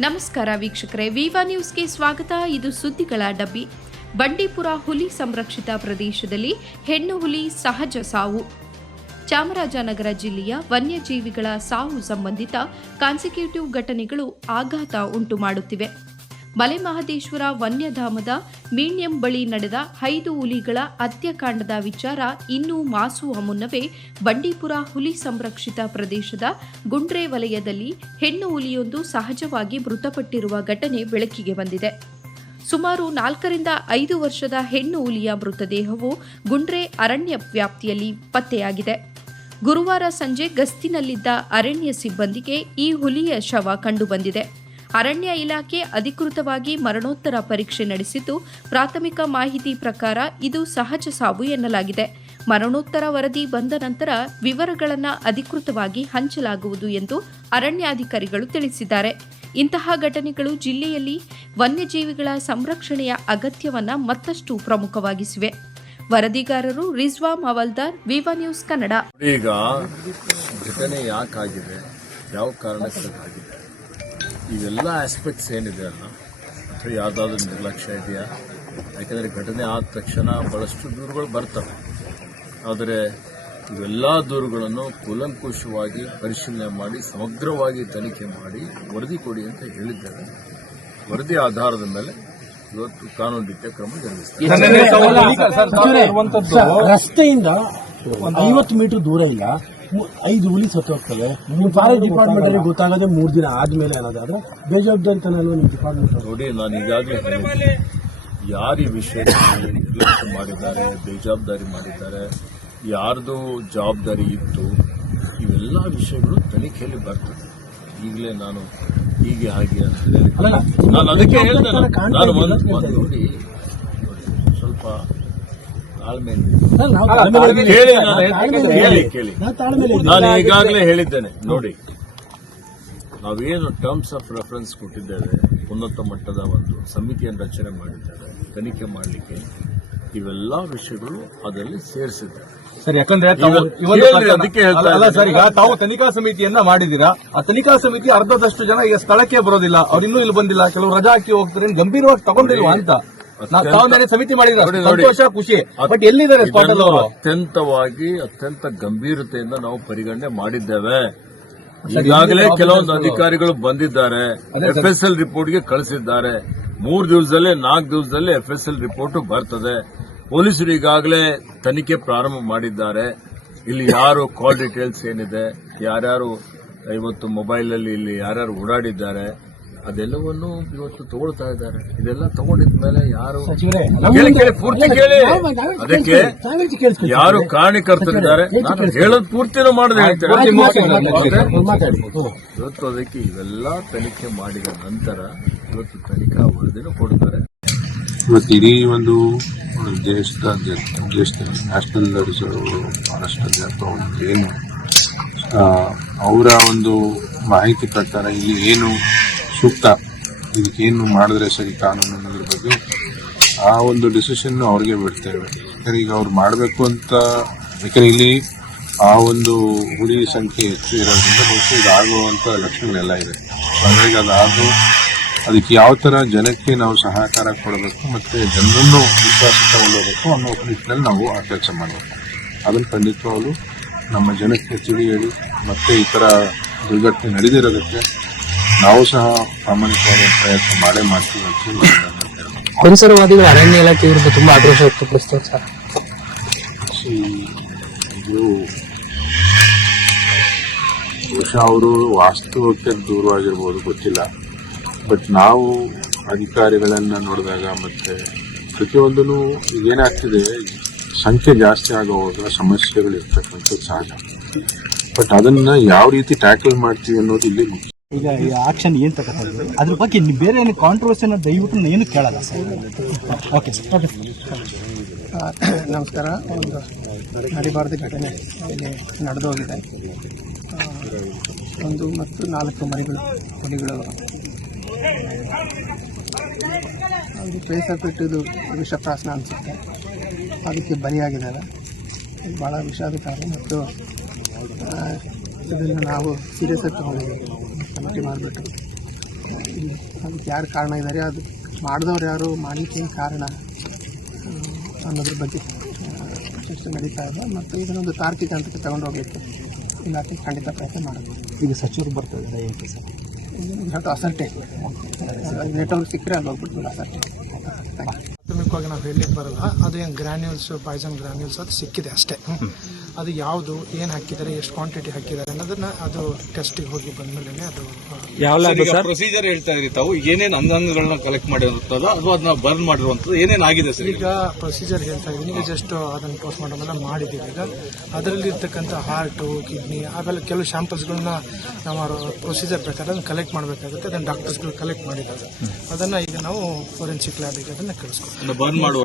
ನಮಸ್ಕಾರ ವೀಕ್ಷಕರೇ, ವಿವಾ ನ್ಯೂಸ್ಗೆ ಸ್ವಾಗತ. ಇದು ಸುದ್ದಿಗಳ ಡಬ್ಬಿ. ಬಂಡೀಪುರ ಹುಲಿ ಸಂರಕ್ಷಿತ ಪ್ರದೇಶದಲ್ಲಿ ಹೆಣ್ಣು ಹುಲಿ ಸಹಜ ಸಾವು. ಚಾಮರಾಜನಗರ ಜಿಲ್ಲೆಯ ವನ್ಯಜೀವಿಗಳ ಸಾವು ಸಂಬಂಧಿತ ಕಾನ್ಸಿಕ್ಯೂಟಿವ್ ಘಟನೆಗಳು ಆಘಾತ ಉಂಟು ಮಾಡುತ್ತಿವೆ ಮಲೆಮಹದೇಶ್ವರ ವನ್ಯಧಾಮದ ಮೀಣ್ಯಂ ಬಳಿ ನಡೆದ ಐದು ಹುಲಿಗಳ ಹತ್ಯಾಕಾಂಡದ ವಿಚಾರ ಇನ್ನೂ ಮಾಸುವ ಮುನ್ನವೇ ಬಂಡೀಪುರ ಹುಲಿ ಸಂರಕ್ಷಿತ ಪ್ರದೇಶದ ಗುಂಡ್ರೆ ವಲಯದಲ್ಲಿ ಹೆಣ್ಣು ಹುಲಿಯೊಂದು ಸಹಜವಾಗಿ ಮೃತಪಟ್ಟಿರುವ ಘಟನೆ ಬೆಳಕಿಗೆ ಬಂದಿದೆ. ಸುಮಾರು ನಾಲ್ಕರಿಂದ ಐದು ವರ್ಷದ ಹೆಣ್ಣು ಹುಲಿಯ ಮೃತದೇಹವು ಗುಂಡ್ರೆ ಅರಣ್ಯ ವ್ಯಾಪ್ತಿಯಲ್ಲಿ ಪತ್ತೆಯಾಗಿದೆ. ಗುರುವಾರ ಸಂಜೆ ಗಸ್ತಿನಲ್ಲಿದ್ದ ಅರಣ್ಯ ಸಿಬ್ಬಂದಿಗೆ ಈ ಹುಲಿಯ ಶವ ಕಂಡುಬಂದಿದೆ. ಅರಣ್ಯ ಇಲಾಖೆ ಅಧಿಕೃತವಾಗಿ ಮರಣೋತ್ತರ ಪರೀಕ್ಷೆ ನಡೆಸಿದ್ದು, ಪ್ರಾಥಮಿಕ ಮಾಹಿತಿ ಪ್ರಕಾರ ಇದು ಸಹಜ ಸಾವು ಎನ್ನಲಾಗಿದೆ. ಮರಣೋತ್ತರ ವರದಿ ಬಂದ ನಂತರ ವಿವರಗಳನ್ನು ಅಧಿಕೃತವಾಗಿ ಹಂಚಲಾಗುವುದು ಎಂದು ಅರಣ್ಯಾಧಿಕಾರಿಗಳು ತಿಳಿಸಿದ್ದಾರೆ. ಇಂತಹ ಘಟನೆಗಳು ಜಿಲ್ಲೆಯಲ್ಲಿ ವನ್ಯಜೀವಿಗಳ ಸಂರಕ್ಷಣೆಯ ಅಗತ್ಯವನ್ನು ಮತ್ತಷ್ಟು ಪ್ರಮುಖವಾಗಿಸಿವೆ. ವರದಿಗಾರರು ರಿಜ್ವಾ ಮವಲ್ದಾರ್, ವಿವಾ ನ್ಯೂಸ್ ಕನ್ನಡ. ಈಗ ಘಟನೆ ಯಾಕಾಗಿದೆ? ಯಾವ ಕಾರಣಕ್ಕಾಗಿದೆ ಇವೆಲ್ಲ ಆಸ್ಪೆಕ್ಟ್ಸ್ ಏನಿದೆ ಅಲ್ಲ ಅಥವಾ ಯಾವುದಾದ್ರೂ ನಿರ್ಲಕ್ಷ್ಯ ಇದೆಯಾ ಯಾಕೆಂದರೆ ಘಟನೆ ಆದ ತಕ್ಷಣ ಭಾಳಷ್ಟು ದೂರುಗಳು ಬರ್ತವೆ ಆದರೆ ಇವೆಲ್ಲ ದೂರುಗಳನ್ನು ಕೂಲಂಕುಷವಾಗಿ ಪರಿಶೀಲನೆ ಮಾಡಿ ಸಮಗ್ರವಾಗಿ ತನಿಖೆ ಮಾಡಿ ವರದಿ ಕೊಡಿ ಅಂತ ಹೇಳಿದ್ದಾರೆ ವರದಿ ಆಧಾರದ ಮೇಲೆ ಇವತ್ತು ಕಾನೂನು ರೀತಿಯ ಕ್ರಮ ಜರುಗಿಸ್ತಾರೆ ರಸ್ತೆಯಿಂದ ಐವತ್ತು ಮೀಟರ್ ದೂರ ಇಲ್ಲ ಐದು ಹುಲಿ ಸತ್ತು ಹೋಗ್ತವೆ. ನೀವು ಫಾರೆಸ್ಟ್ ಡಿಪಾರ್ಟ್ಮೆಂಟ್ ಅಲ್ಲಿ ಗೊತ್ತಾಗದೆ ಮೂರ್ ದಿನ ಆದ್ಮೇಲೆ ಅನ್ನೋದಾದ್ರೆ ಅಲ್ಲೋ ನಿಮ್ಮ ಡಿಪಾರ್ಟ್ಮೆಂಟ್ ನೋಡಿ ನಾನು ಈಗಾಗಲೇ ಯಾರು ಈ ವಿಷಯ ಮಾಡಿದ್ದಾರೆ ಬೇಜವಾಬ್ದಾರಿ ಮಾಡಿದ್ದಾರೆ ಯಾರ್ದು ಜವಾಬ್ದಾರಿ ಇತ್ತು ಇವೆಲ್ಲ ವಿಷಯಗಳು ತನಿಖೆಯಲ್ಲಿ ಬರ್ತದೆ ಈಗಲೇ ನಾನು ಹೀಗೆ ಹಾಗೆ ಅಂತ ಹೇಳಿ ನಾನು ಅದಕ್ಕೆ ಹೇಳ್ದೆ ನಾನು. ನೋಡಿ, ಸ್ವಲ್ಪ ತಾಳ್ಮೆ ನಾವು ತಾಳ್ಮೆ ಕೇಳಿ ಇದ್ದೀವಿ. ನಾನು ಈಗಾಗಲೇ ಹೇಳಿದ್ದೇನೆ ನೋಡಿ. ನಾವೇನು ಟರ್ಮ್ಸ್ ಆಫ್ ರೆಫರೆನ್ಸ್ ಕೊಟ್ಟಿದ್ದೇವೆ ಉನ್ನತ ಮಟ್ಟದ ಒಂದು ಸಮಿತಿಯನ್ನು ರಚನೆ ಮಾಡಿದ್ದಾರೆ ತನಿಖೆ ಮಾಡಲಿಕ್ಕೆ ಇವೆಲ್ಲ ವಿಷಯಗಳು ಅದರಲ್ಲಿ ಸೇರಿಸಿದ್ದಾರೆ ಸರ್ ಯಾಕಂದ್ರೆ ತಾವು ಇವತ್ತು ಅದಕ್ಕೆ ಹೇಳ್ತಾ ಅಲ್ಲ, ಅಲ್ಲ ಸರ್ ಈಗ ತಾವು ತನಿಖಾ ಸಮಿತಿಯನ್ನ ಮಾಡಿದೀರಾ ಆ ತನಿಖಾ ಸಮಿತಿ ಅರ್ಧದಷ್ಟು ಜನ ಈಗ ಸ್ಥಳಕ್ಕೆ ಬರೋದಿಲ್ಲ ಅವ್ರು ಇನ್ನೂ ಇಲ್ಲಿ ಬಂದಿಲ್ಲ ಕೆಲವು ರಜಾ ಹಾಕಿ ಹೋಗ್ತಾರೆ ಗಂಭೀರವಾಗಿ ತಗೊಂಡಿಲ್ವಾ ಅಂತ? ತಾವು ಮೇಲೆ ಸಮಿತಿ ಮಾಡಿದ್ರ. ಸಂತೋಷ ಖುಷಿ. ಬಟ್ ಎಲ್ಲಿದ್ದಾರೆ ಅತ್ಯಂತವಾಗಿ ಅತ್ಯಂತ ಗಂಭೀರತೆಯಿಂದ ನಾವು ಪರಿಗಣನೆ ಮಾಡಿದ್ದೇವೆ. ಈಗಾಗಲೇ ಕೆಲವೊಂದು ಅಧಿಕಾರಿಗಳು ಬಂದಿದ್ದಾರೆ. ಎಫ್ ಎಸ್ ಎಲ್ ರಿಪೋರ್ಟ್ಗೆ ಕಳಿಸಿದ್ದಾರೆ. ಮೂರು ದಿವಸದಲ್ಲಿ ನಾಲ್ಕು ದಿವಸದಲ್ಲಿ ಎಫ್ ಎಸ್ ಎಲ್ ರಿಪೋರ್ಟ್ ಬರ್ತದೆ. ಪೊಲೀಸರು ಈಗಾಗಲೇ ತನಿಖೆ ಪ್ರಾರಂಭ ಮಾಡಿದ್ದಾರೆ. ಇಲ್ಲಿ ಯಾರು ಕಾಲ್ ಡೀಟೇಲ್ಸ್ ಏನಿದೆ ಯಾರ್ಯಾರು ಇವತ್ತು ಮೊಬೈಲ್ ಅಲ್ಲಿ ಇಲ್ಲಿ ಯಾರ್ಯಾರು ಓಡಾಡಿದ್ದಾರೆ ಅದೆಲ್ಲವನ್ನು ಇವತ್ತು ತಗೊಳ್ತಾ ಇದ್ದಾರೆ. ಇದೆಲ್ಲ ತಗೊಂಡಿದ ಮೇಲೆ ಯಾರು ಕೇಳಿ ಕೇಳಿ ಪೂರ್ತಿ ಕೇಳಿ. ಅದಕ್ಕೆ. ಯಾರು ಕಾರಣಕರ್ತರಿದ್ದಾರೆ ನಾನು ಹೇಳೋದು ಪೂರ್ತಿನೂ ಮಾಡಿದೆ. ಇವತ್ತು ಅದಕ್ಕೆ ಇವೆಲ್ಲ ತನಿಖೆ ಮಾಡಿದ ನಂತರ ಇವತ್ತು ತನಿಖಾ ವರದಿನೂ ಕೊಡ್ತಾರೆ. ಇವತ್ತು ಇಡೀ ಒಂದು ದೇಶದ ದೇಶದಲ್ಲಿ ನ್ಯಾಷನಲ್ ರಿಸರ್ವ್ ಫಾರೆಸ್ಟ್ ಅಲ್ಲಿ ಏನು ಆ, ಅವರ ಒಂದು ಮಾಹಿತಿ ಪ್ರಕಾರ ಇಲ್ಲಿ ಏನು ಸೂಕ್ತ. ಇದಕ್ಕೇನು ಮಾಡಿದ್ರೆ ಸರಿ ಕಾನೂನು ಅನ್ನೋದ್ರ ಬಗ್ಗೆ ಆ ಒಂದು ಡಿಸಿಷನ್ನು ಅವ್ರಿಗೆ ಬಿಡ್ತೇವೆ ಯಾಕಂದ್ರೆ ಈಗ ಅವ್ರು ಮಾಡಬೇಕು ಅಂತ, ಯಾಕಂದ್ರೆ ಇಲ್ಲಿ ಆ ಒಂದು ಹುಲಿ ಸಂಖ್ಯೆ ಹೆಚ್ಚು ಇರೋದ್ರಿಂದ ಬಹುಶಃ ಇದಾಗುವಂಥ ಲಕ್ಷಣಗಳೆಲ್ಲ ಇದೆ. ಹಾಗಾಗಿ ಅದಾದು ಅದಕ್ಕೆ ಯಾವ ಥರ ಜನಕ್ಕೆ ನಾವು ಸಹಕಾರ ಕೊಡಬೇಕು ಮತ್ತು ಜನರನ್ನು ವಿಶ್ವಾಸ ತಗೊಂಡೋಗ್ಬೇಕು ಅನ್ನೋ ನಿಟ್ಟಿನಲ್ಲಿ ನಾವು ಆ ಕೆಲಸ ಮಾಡಬೇಕು. ಅದನ್ನು ಖಂಡಿತವಾಗಲು ನಮ್ಮ ಜನಕ್ಕೆ ತಿಳಿ ಹೇಳಿ ಮತ್ತೆ ಈ ಥರ ದುರ್ಘಟನೆ ನಡೆದಿರೋದಕ್ಕೆ ನಾವು ಸಹ ಪ್ರಾಮಾಣಿಕವಾದ ಪ್ರಯತ್ನ ಮಾಡೇ ಮಾಡ್ತೀವಿ ಅಂತ ಪರಿಸರವಾದಿಗಳು ಅರಣ್ಯ ಇಲಾಖೆ ವಿರುದ್ಧ ತುಂಬಾ ಆಕ್ರೋಶ ವ್ಯಕ್ತಪಡಿಸ್ತಾರೆ ಸರ್. ಇದು ಬಹುಶಃ ಅವರು ವಾಸ್ತವಕ್ಕೆ ದೂರವಾಗಿರ್ಬೋದು ಗೊತ್ತಿಲ್ಲ. ಬಟ್ ನಾವು ಅಧಿಕಾರಿಗಳನ್ನ ನೋಡಿದಾಗ ಮತ್ತೆ ಪ್ರತಿಯೊಂದೂ ಏನಾಗ್ತಿದೆ ಸಂಖ್ಯೆ ಜಾಸ್ತಿ ಆಗುವಾಗ ಸಮಸ್ಯೆಗಳು ಇರ್ತಕ್ಕಂಥದ್ದು ಸಹಜ. ಬಟ್ ಅದನ್ನ ಯಾವ ರೀತಿ ಟ್ಯಾಕಲ್ ಮಾಡ್ತೀವಿ ಅನ್ನೋದು ಇಲ್ಲಿ ಮುಖ್ಯ. ಈಗ ಈ ಆಕ್ಷನ್ ಏನ್ ತಗೋತಾರೆ ಅದ್ರ ಬಗ್ಗೆ ನೀವು ಬೇರೆ ಏನು ಕಾಂಟ್ರವರ್ಸಿನ ದಯವಿಟ್ಟು ಏನು ಕೇಳಲ್ಲ ಸರ್. ಓಕೆ ಸರ್ ಓಕೆ ನಮಸ್ಕಾರ. ಒಂದು ನಡಿಬಾರ್ದು ಘಟನೆ ಇಲ್ಲಿ ನಡೆದೋಗಿದೆ. ಒಂದು ಮತ್ತು ನಾಲ್ಕು ಮರಿಗಳು, ಹುಲಿಗಳು. ಅದು ವಿಷ ವಿಷಪ್ರಾಸನ ಅನಿಸುತ್ತೆ. ಅದಕ್ಕೆ ಬಲಿಯಾಗಿದ್ದಾರೆ. ಭಾಳ ವಿಷಾದಕಾರಿ ಮತ್ತು ಇದನ್ನು ನಾವು ಸೀರಿಯಸ್ ಆಗಿ ತಗೊಂಡಿದ್ದೀವಿ ತನಿಖೆ ಮಾಡಿಬಿಟ್ಟು ಇಲ್ಲಿ ಅದಕ್ಕೆ ಯಾರು ಕಾರಣ ಇದ್ದಾರೆ ಅದು ಮಾಡಿದವ್ರು ಯಾರು? ಮಾಡಲಿಕ್ಕೆ ಏನು ಕಾರಣ? ಅನ್ನೋದ್ರ ಬಗ್ಗೆ ಚರ್ಚೆ ನಡೀತಾ ಇದೆ. ಮತ್ತು ಇದನ್ನೊಂದು ತಾರ್ಕಿಕ ಹಂತಕ್ಕೆ ತಗೊಂಡು ಹೋಗಬೇಕು ಇಲಾಖೆ ಖಂಡಿತ ಪ್ರಯತ್ನ ಮಾಡಬೇಕು. ಈಗ ಸಚಿವರು ಬರ್ತಾ ಇದ್ದಾರೆ ಏನು ಕೆಲಸ? ಹತ್ತು ಅಸಂಟೆ ನೆಟ್ವರ್ಕ್ ಸಿಕ್ಕರೆ ಅಲ್ಲಿ ಹೋಗ್ಬಿಟ್ಟು ಅಸಂಟೆ ಥ್ಯಾಂಕ್ ಯು ಪ್ರಾಥಮಿಕವಾಗಿ ನಾವು ಹೇಳಲಿಕ್ಕೆ ಬರಲ್ಲ. ಅದು ಏನು ಗ್ರ್ಯಾನ್ಯೂಲ್ಸ್ ಪಾಯ್ಸನ್ ಗ್ರ್ಯಾನ್ಯೂಲ್ಸ್ ಅದು ಸಿಕ್ಕಿದೆ ಅಷ್ಟೇ. ಅದು ಯಾವುದು ಏನು ಹಾಕಿದ್ದಾರೆ ಎಷ್ಟು ಕ್ವಾಂಟಿಟಿ ಹಾಕಿದ್ದಾರೆ ಅನ್ನೋದನ್ನ ಅದು ಟೆಸ್ಟಿಗೆ ಹೋಗಿ ಬಂದಮೇಲೆ ಅದು ಯಾವ ಪ್ರೊಸೀಜರ್ ಹೇಳ್ತಾ ಇದ್ರಿ ತಾವು. ಏನೇನು ಅಂಗಾಂಗಗಳನ್ನ ಕಲೆಕ್ಟ್ ಮಾಡಿರುತ್ತಲ್ಲ ಅದು ಅದನ್ನ ಬರ್ನ್ ಮಾಡಿರುವಂತದ್ದು ಏನೇನು ಆಗಿದೆ ಸರ್ ಈಗ? ಪ್ರೊಸೀಜರ್ ಹೇಳ್ತಾ ಇದ್ದೀನಿ. ಈಗ ಜಸ್ಟ್ ಅದನ್ನ ಪೋಸ್ಟ್ ಎಲ್ಲ ಮಾಡಿದ್ದೀವಿ. ಈಗ ಅದರಲ್ಲಿ ಇರ್ತಕ್ಕಂಥ ಹಾರ್ಟು ಕಿಡ್ನಿ ಆಮೇಲೆ ಕೆಲವು ಶಾಂಪಲ್ಸ್ಗಳನ್ನ ನಾವು ಪ್ರೊಸೀಜರ್ ಪ್ರಕಾರ ಅದನ್ನು ಕಲೆಕ್ಟ್ ಮಾಡಬೇಕಾಗುತ್ತೆ. ಅದನ್ನು ಡಾಕ್ಟರ್ಸ್ಗಳು ಕಲೆಕ್ಟ್ ಮಾಡಿದ್ದಾರೆ. ಅದನ್ನು ಈಗ ನಾವು ಫೋರೆನ್ಸಿಕ್ ಲ್ಯಾಬಿಗೆ ಅದನ್ನು ಕಳಿಸ್ಕೊಡ್ತೀವಿ. ಬರ್ನ್ ಮಾಡುವ